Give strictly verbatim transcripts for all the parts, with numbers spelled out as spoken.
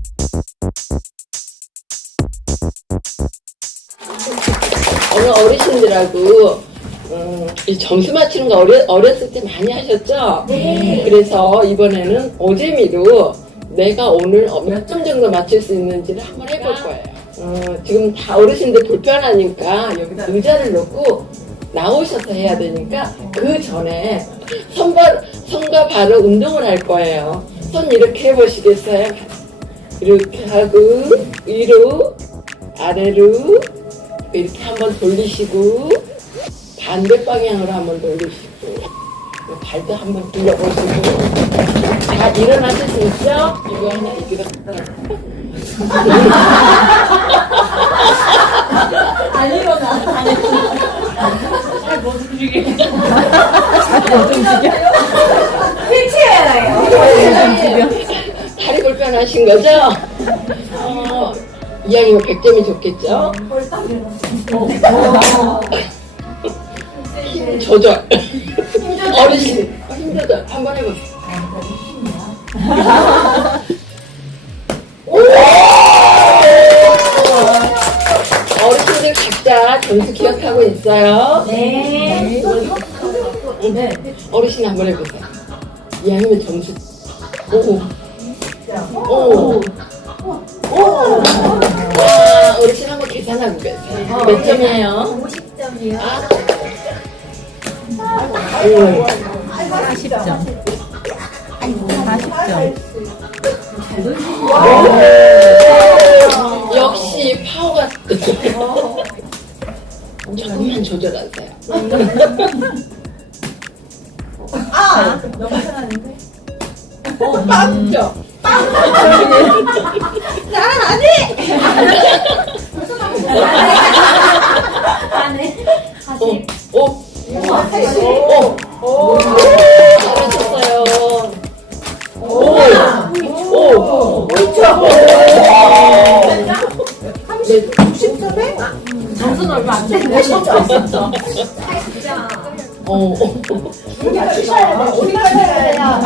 어느 어르신들하고 음, 이 점수 맞추는 거 어려, 어렸을 때 많이 하셨죠? 네. 그래서 이번에는 오재미로 내가 오늘 몇 점 정도 맞출 수 있는지를 한번 해볼 거예요. 어, 지금 다 어르신들 불편하니까 여기다 의자를 놓고 나오셔서 해야 되니까 그 전에 손발, 손과 발을 운동을 할 거예요. 손 이렇게 해보시겠어요? 이렇게 하고 위로 아래로 이렇게 한번 돌리시고 반대 방향으로 한번 돌리시고 발도 한번 돌려보시고 다 일어나실 수 있죠? 이거 하나 이거 안 일어나. 안 일어나. 잘못 움직여 잘못 움직여. 휠체어예요. 다리 불편하신 거죠? 어, 이왕이면 백 점이 좋겠죠? 힘 조절. 어르신 힘 조절 한번 해보세요. 어르신들 각자 점수 기억하고 있어요. 네. 네. 어르신 한번 해보세요. 이왕이면 점수 오. 오. 오. 와, 어르신 한번 계산하고 계세요. 몇 점이에요? 오십 점이요. 아. 오. 사십 점. 사십 점. 역시 파워가 조금만 조절하세요. 아, 너무 편한데. 빵죠? 나는 안 해. 안 해. 오, 오, 오, 오, 잘하셨어요. 오, 오, 그렇죠. 네, 육십 점에? 점수는 얼마 안 되는데. 오십 점. 어, 우리가 주셔야 돼. 우리가 주셔야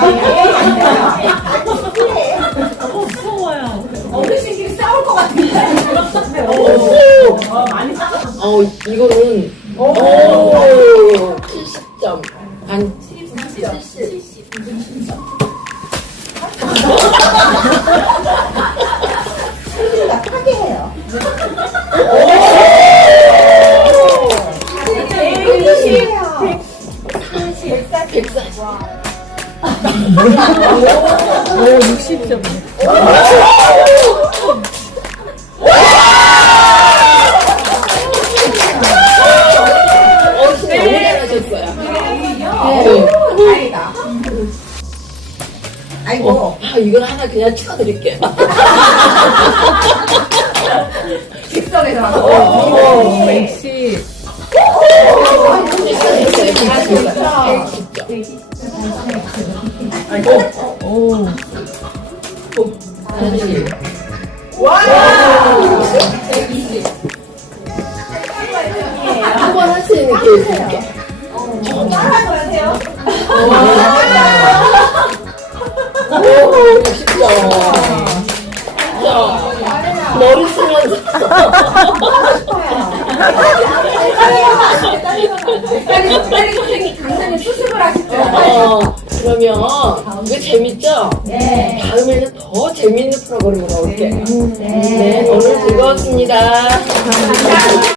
돼. 무서워요. 어르신끼리 싸울 것 같은데. 오, 어, 많이 싸웠어. 어, 이거는 오, 칠십 점. 아니, 칠십. 나 크게 해요. 백사십. 오, 육십 점. 어르신 너무 잘하셨어요. 다행이다. 아이고. 어, 아, 이건 하나 그냥 찍어드릴게요. 즉석에서. 오, 역시. 오, 와! 한번 할 수 있는 기회 드릴게. 따라하셔야 돼요. 오, 육십 점. 머리 쓰면서. 딸기 선생님 강사님 수습을 하시죠. 어, 그러면 이거 재밌죠? 네. 다음에는 더 재밌는 프로그램으로 올게요. 네. 네, 오늘 즐거웠습니다.